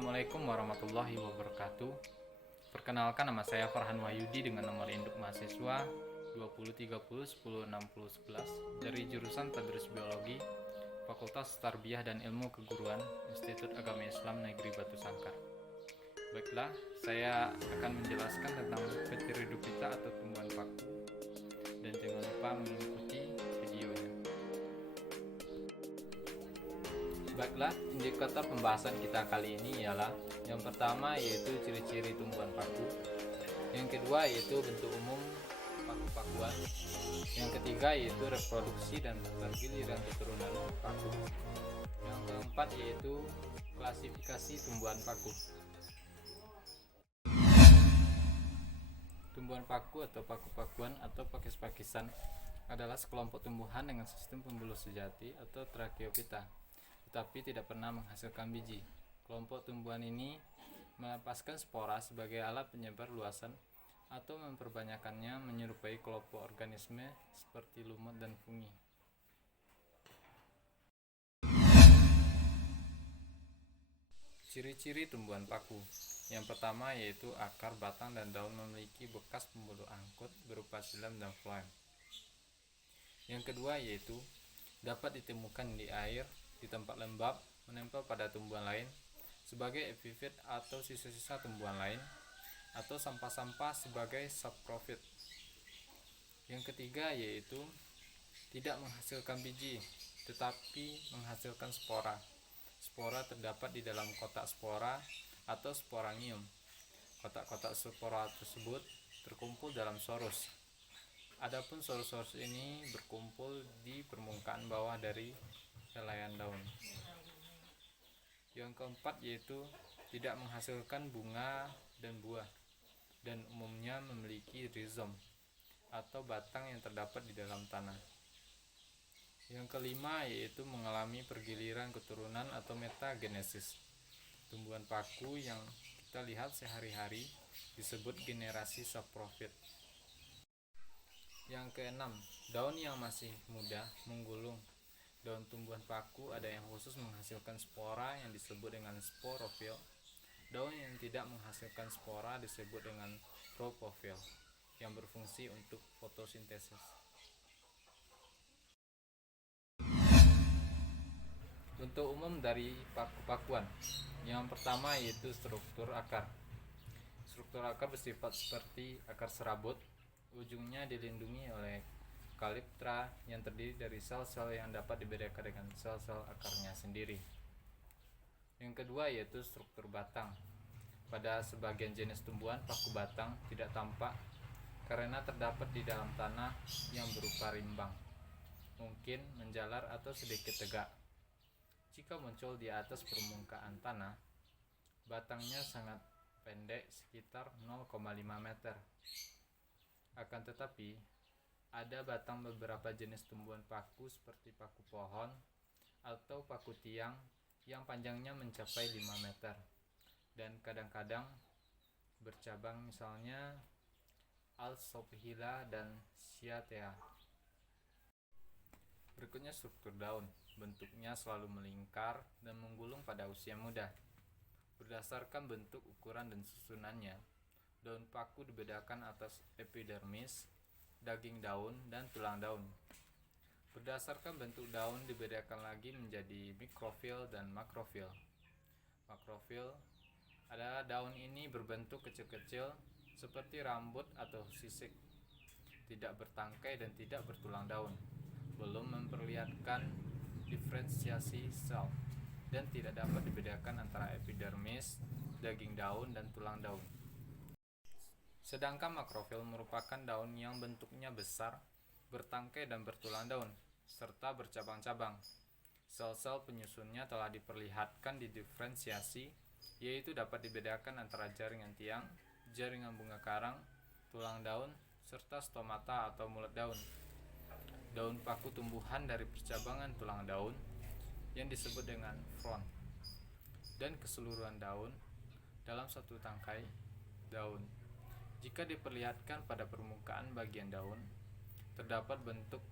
Assalamualaikum warahmatullahi wabarakatuh. Perkenalkan, nama saya Farhan Wahyudi dengan nomor induk mahasiswa 2030106011 dari jurusan Tadris Biologi, Fakultas Tarbiyah dan Ilmu Keguruan, Institut Agama Islam Negeri Batu Sangkar. Baiklah, saya akan menjelaskan tentang Pteridophyta atau tumbuhan paku, dan jangan lupa mengikuti videonya. Baiklah, indikator pembahasan kita kali ini ialah yang pertama yaitu ciri-ciri tumbuhan paku, yang kedua yaitu bentuk umum paku-pakuan, yang ketiga yaitu reproduksi dan pergiliran keturunan paku, yang keempat yaitu klasifikasi tumbuhan paku. Tumbuhan paku atau paku-pakuan atau pakis-pakisan adalah sekelompok tumbuhan dengan sistem pembuluh sejati atau Tracheophyta, tetapi tidak pernah menghasilkan biji. Kelompok tumbuhan ini melepaskan spora sebagai alat penyebar luasan atau memperbanyakkannya menyerupai kelompok organisme seperti lumut dan fungi. Ciri-ciri tumbuhan paku. Yang pertama yaitu akar, batang, dan daun memiliki bekas pembuluh angkut berupa xilem dan floem. Yang kedua yaitu dapat ditemukan di air, di tempat lembab, menempel pada tumbuhan lain sebagai epifit atau sisa-sisa tumbuhan lain, atau sampah-sampah sebagai saprofit. Yang ketiga yaitu tidak menghasilkan biji, tetapi menghasilkan spora. Spora terdapat di dalam kotak spora atau sporangium. Kotak-kotak spora tersebut terkumpul dalam sorus. Adapun sorus-sorus ini berkumpul di permukaan bawah dari helaian daun. Yang keempat yaitu tidak menghasilkan bunga dan buah, dan umumnya memiliki rizom atau batang yang terdapat di dalam tanah. Yang kelima yaitu mengalami pergiliran keturunan atau metagenesis. Tumbuhan paku yang kita lihat sehari-hari disebut generasi saprofit. Yang keenam, daun yang masih muda menggulung. Daun tumbuhan paku ada yang khusus menghasilkan spora yang disebut dengan sporofil. Daun yang tidak menghasilkan spora disebut dengan tropofil, yang berfungsi untuk fotosintesis. Bentuk umum dari paku-pakuan. Yang pertama yaitu struktur akar. Struktur akar bersifat seperti akar serabut. Ujungnya dilindungi oleh kaliptra yang terdiri dari sel-sel yang dapat dibedakan dengan sel-sel akarnya sendiri. Yang kedua yaitu struktur batang. Pada sebagian jenis tumbuhan, paku batang tidak tampak karena terdapat di dalam tanah yang berupa rimbang, mungkin menjalar atau sedikit tegak. Jika muncul di atas permukaan tanah, batangnya sangat pendek, sekitar 0,5 meter. Akan tetapi, ada batang beberapa jenis tumbuhan paku seperti paku pohon atau paku tiang yang panjangnya mencapai 5 meter dan kadang-kadang bercabang, misalnya Alsophila dan Cyathea. Berikutnya struktur daun. Bentuknya selalu melingkar dan menggulung pada usia muda. Berdasarkan bentuk, ukuran, dan susunannya, daun paku dibedakan atas epidermis, daging daun, dan tulang daun. Berdasarkan bentuk daun dibedakan lagi menjadi mikrofil dan makrofil. Makrofil adalah daun ini berbentuk kecil-kecil seperti rambut atau sisik, tidak bertangkai dan tidak bertulang daun, belum memperlihatkan diferensiasi sel, dan tidak dapat dibedakan antara epidermis, daging daun, dan tulang daun. Sedangkan makrofil merupakan daun yang bentuknya besar, bertangkai dan bertulang daun, serta bercabang-cabang. Sel-sel penyusunnya telah diperlihatkan di diferensiasi, yaitu dapat dibedakan antara jaringan tiang, jaringan bunga karang, tulang daun, serta stomata atau mulut daun. Daun paku tumbuhan dari percabangan tulang daun yang disebut dengan frond, dan keseluruhan daun dalam satu tangkai daun. Jika diperlihatkan pada permukaan bagian daun, terdapat bentuk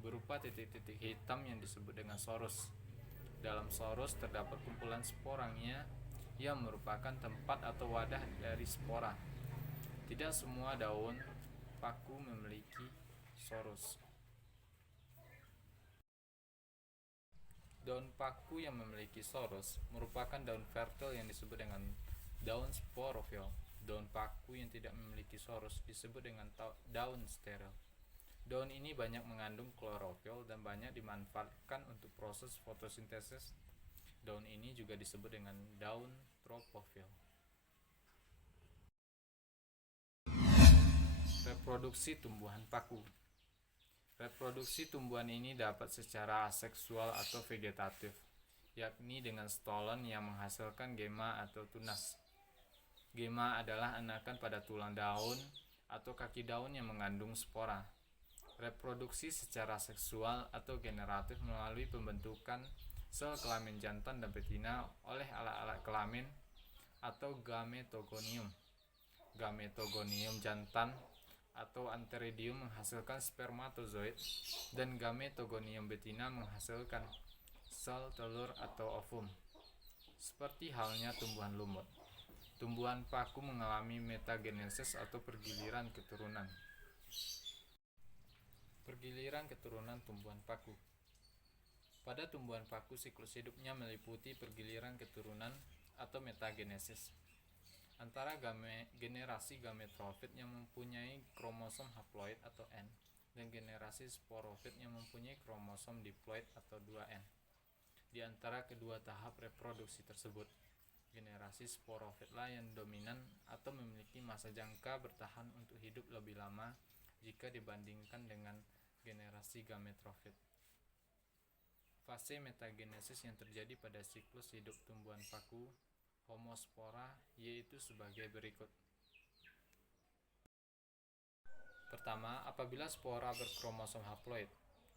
berupa titik-titik hitam yang disebut dengan sorus. Dalam sorus terdapat kumpulan sporangia yang merupakan tempat atau wadah dari spora. Tidak semua daun paku memiliki sorus. Daun paku yang memiliki sorus merupakan daun fertil yang disebut dengan daun sporofil. Daun paku yang tidak memiliki sorus disebut dengan daun steril. Daun ini banyak mengandung klorofil dan banyak dimanfaatkan untuk proses fotosintesis. Daun ini juga disebut dengan daun tropofil. Reproduksi tumbuhan paku. Reproduksi tumbuhan ini dapat secara aseksual atau vegetatif, yakni dengan stolon yang menghasilkan gema atau tunas. Gema adalah anakan pada tulang daun atau kaki daun yang mengandung spora. Reproduksi secara seksual atau generatif melalui pembentukan sel kelamin jantan dan betina oleh alat-alat kelamin atau gametogonium. Gametogonium jantan atau antheridium menghasilkan spermatozoid dan gametogonium betina menghasilkan sel telur atau ovum. Seperti halnya tumbuhan lumut, tumbuhan paku mengalami metagenesis atau pergiliran keturunan. Pergiliran keturunan tumbuhan paku. Pada tumbuhan paku, siklus hidupnya meliputi pergiliran keturunan atau metagenesis antara generasi gametrofit yang mempunyai kromosom haploid atau N dan generasi sporofit yang mempunyai kromosom diploid atau 2N. Di antara kedua tahap reproduksi tersebut, generasi sporofitlah yang dominan atau memiliki masa jangka bertahan untuk hidup lebih lama jika dibandingkan dengan generasi gametrofit. Fase metagenesis yang terjadi pada siklus hidup tumbuhan paku homospora yaitu sebagai berikut. Pertama, apabila spora berkromosom haploid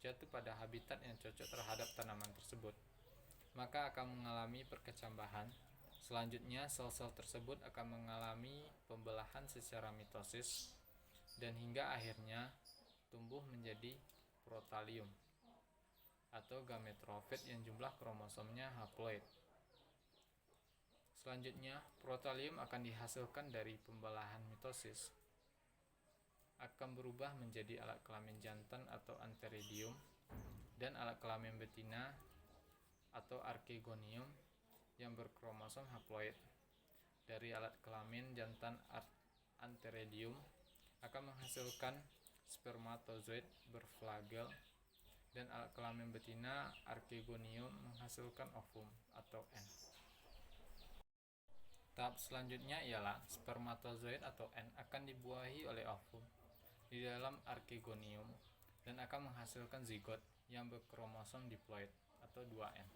jatuh pada habitat yang cocok terhadap tanaman tersebut, maka akan mengalami perkecambahan. Selanjutnya, sel-sel tersebut akan mengalami pembelahan secara mitosis dan hingga akhirnya tumbuh menjadi protalium atau gametrofit yang jumlah kromosomnya haploid. Selanjutnya, protalium akan dihasilkan dari pembelahan mitosis, akan berubah menjadi alat kelamin jantan atau antheridium dan alat kelamin betina atau archegonium yang berkromosom haploid. Dari alat kelamin jantan antheridium akan menghasilkan spermatozoid berflagel dan alat kelamin betina archegonium menghasilkan ovum atau N. Tahap selanjutnya ialah spermatozoid atau N akan dibuahi oleh ovum di dalam archegonium dan akan menghasilkan zigot yang berkromosom diploid atau 2N.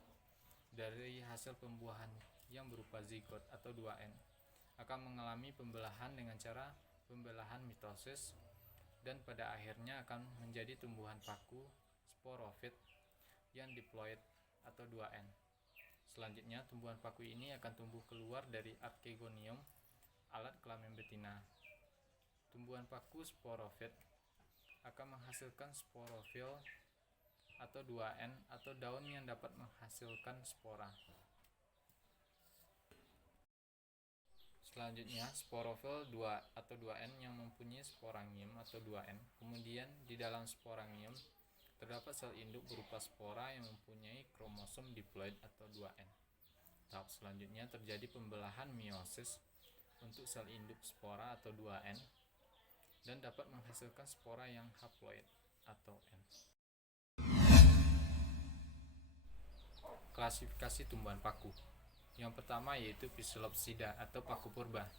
Dari hasil pembuahan yang berupa zigot atau 2N akan mengalami pembelahan dengan cara pembelahan mitosis dan pada akhirnya akan menjadi tumbuhan paku sporofit yang diploid atau 2N. Selanjutnya, tumbuhan paku ini akan tumbuh keluar dari archegonium, alat kelamin betina. Tumbuhan paku sporofit akan menghasilkan sporofil atau 2N atau daun yang dapat menghasilkan spora. Selanjutnya, sporofil 2 atau 2N yang mempunyai sporangium atau 2N. Kemudian, di dalam sporangium terdapat sel induk berupa spora yang mempunyai kromosom diploid atau 2N. Tahap selanjutnya terjadi pembelahan meiosis untuk sel induk spora atau 2N dan dapat menghasilkan spora yang haploid atau N. Klasifikasi tumbuhan paku. Yang pertama yaitu Psilopsida atau paku purba.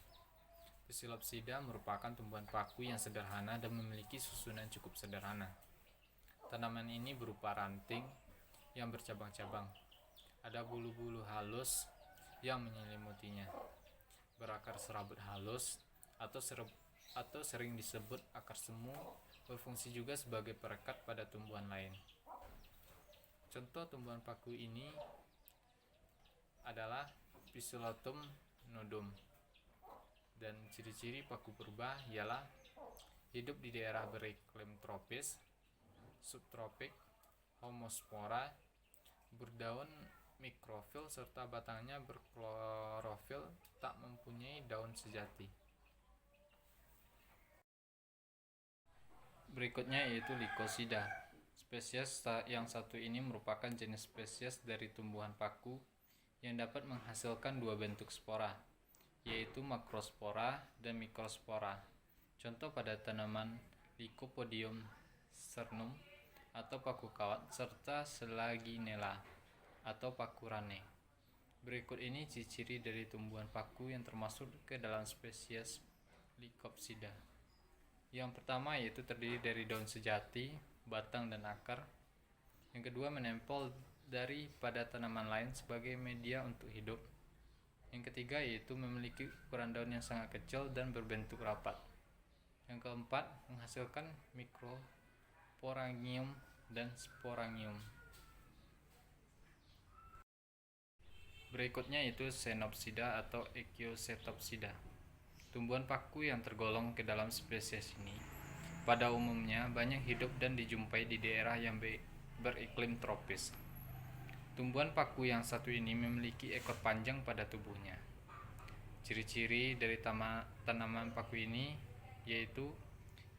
Psilopsida merupakan tumbuhan paku yang sederhana dan memiliki susunan cukup sederhana. Tanaman ini berupa ranting yang bercabang-cabang. Ada bulu-bulu halus yang menyelimutinya. Berakar serabut halus atau sering disebut akar semu, berfungsi juga sebagai perekat pada tumbuhan lain. Contoh tumbuhan paku ini adalah Psilotum nodum. Dan ciri-ciri paku purba ialah hidup di daerah beriklim tropis, subtropik, homospora, berdaun mikrofil serta batangnya berklorofil, tak mempunyai daun sejati. Berikutnya yaitu Lycosida. Spesies yang satu ini merupakan jenis spesies dari tumbuhan paku yang dapat menghasilkan dua bentuk spora, yaitu makrospora dan mikrospora. Contoh pada tanaman Lycopodium cernum atau paku kawat serta Selaginella atau paku rane. Berikut ini ciri-ciri dari tumbuhan paku yang termasuk ke dalam spesies Lycopsida. Yang pertama yaitu terdiri dari daun sejati, batang dan akar. Yang kedua menempel pada tanaman lain sebagai media untuk hidup. Yang ketiga yaitu memiliki ukuran daun yang sangat kecil dan berbentuk rapat. Yang keempat menghasilkan mikroporangium dan sporangium. Berikutnya yaitu Xenopsida atau Echinocetopsida. Tumbuhan paku yang tergolong ke dalam spesies ini pada umumnya banyak hidup dan dijumpai di daerah yang beriklim tropis. Tumbuhan paku yang satu ini memiliki ekor panjang pada tubuhnya. Ciri-ciri dari tanaman paku ini yaitu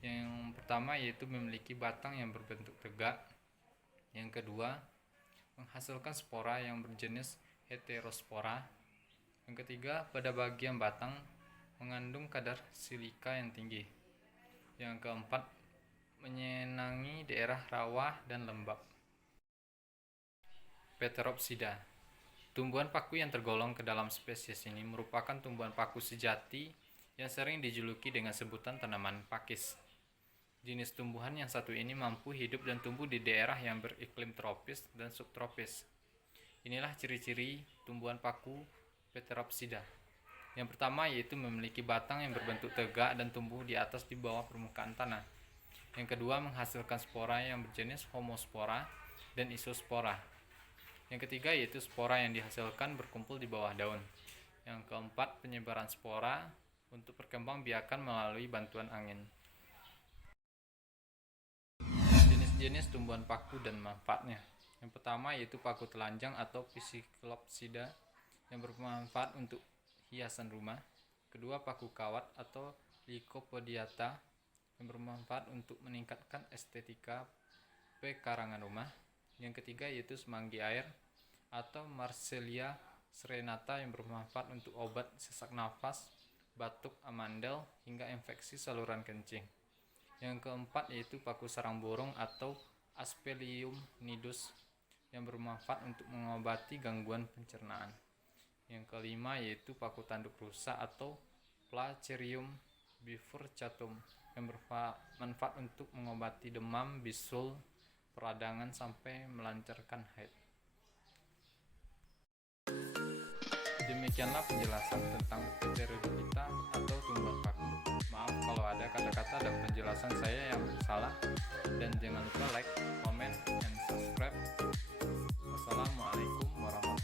yang pertama yaitu memiliki batang yang berbentuk tegak. Yang kedua, menghasilkan spora yang berjenis heterospora. Yang ketiga, pada bagian batang mengandung kadar silika yang tinggi. Yang keempat, menyenangi daerah rawa dan lembab. Pteropsida. Tumbuhan paku yang tergolong ke dalam spesies ini merupakan tumbuhan paku sejati yang sering dijuluki dengan sebutan tanaman pakis. Jenis tumbuhan yang satu ini mampu hidup dan tumbuh di daerah yang beriklim tropis dan subtropis. Inilah ciri-ciri tumbuhan paku Pteropsida. Yang pertama yaitu memiliki batang yang berbentuk tegak dan tumbuh di atas di bawah permukaan tanah. Yang kedua menghasilkan spora yang berjenis homospora dan isospora. Yang ketiga yaitu spora yang dihasilkan berkumpul di bawah daun. Yang keempat penyebaran spora untuk perkembangbiakan melalui bantuan angin. Jenis-jenis tumbuhan paku dan manfaatnya. Yang pertama yaitu paku telanjang atau Phyclopsida yang bermanfaat untuk hiasan rumah. Kedua paku kawat atau Lycopodiata yang bermanfaat untuk meningkatkan estetika pekarangan rumah. Yang ketiga yaitu semanggi air atau Marsilea serenata yang bermanfaat untuk obat sesak nafas, batuk, amandel, hingga infeksi saluran kencing. Yang keempat yaitu paku sarang burung atau Aspelium nidus yang bermanfaat untuk mengobati gangguan pencernaan. Yang kelima yaitu paku tanduk rusa atau Placerium bifurcatum yang bermanfaat untuk mengobati demam, bisul, peradangan sampai melancarkan haid. Demikianlah penjelasan tentang Pteridophyta atau tumbuhan paku. Maaf kalau ada kata-kata dan penjelasan saya yang salah, dan jangan lupa like, comment, and subscribe. Wassalamualaikum warahmatullahi wabarakatuh.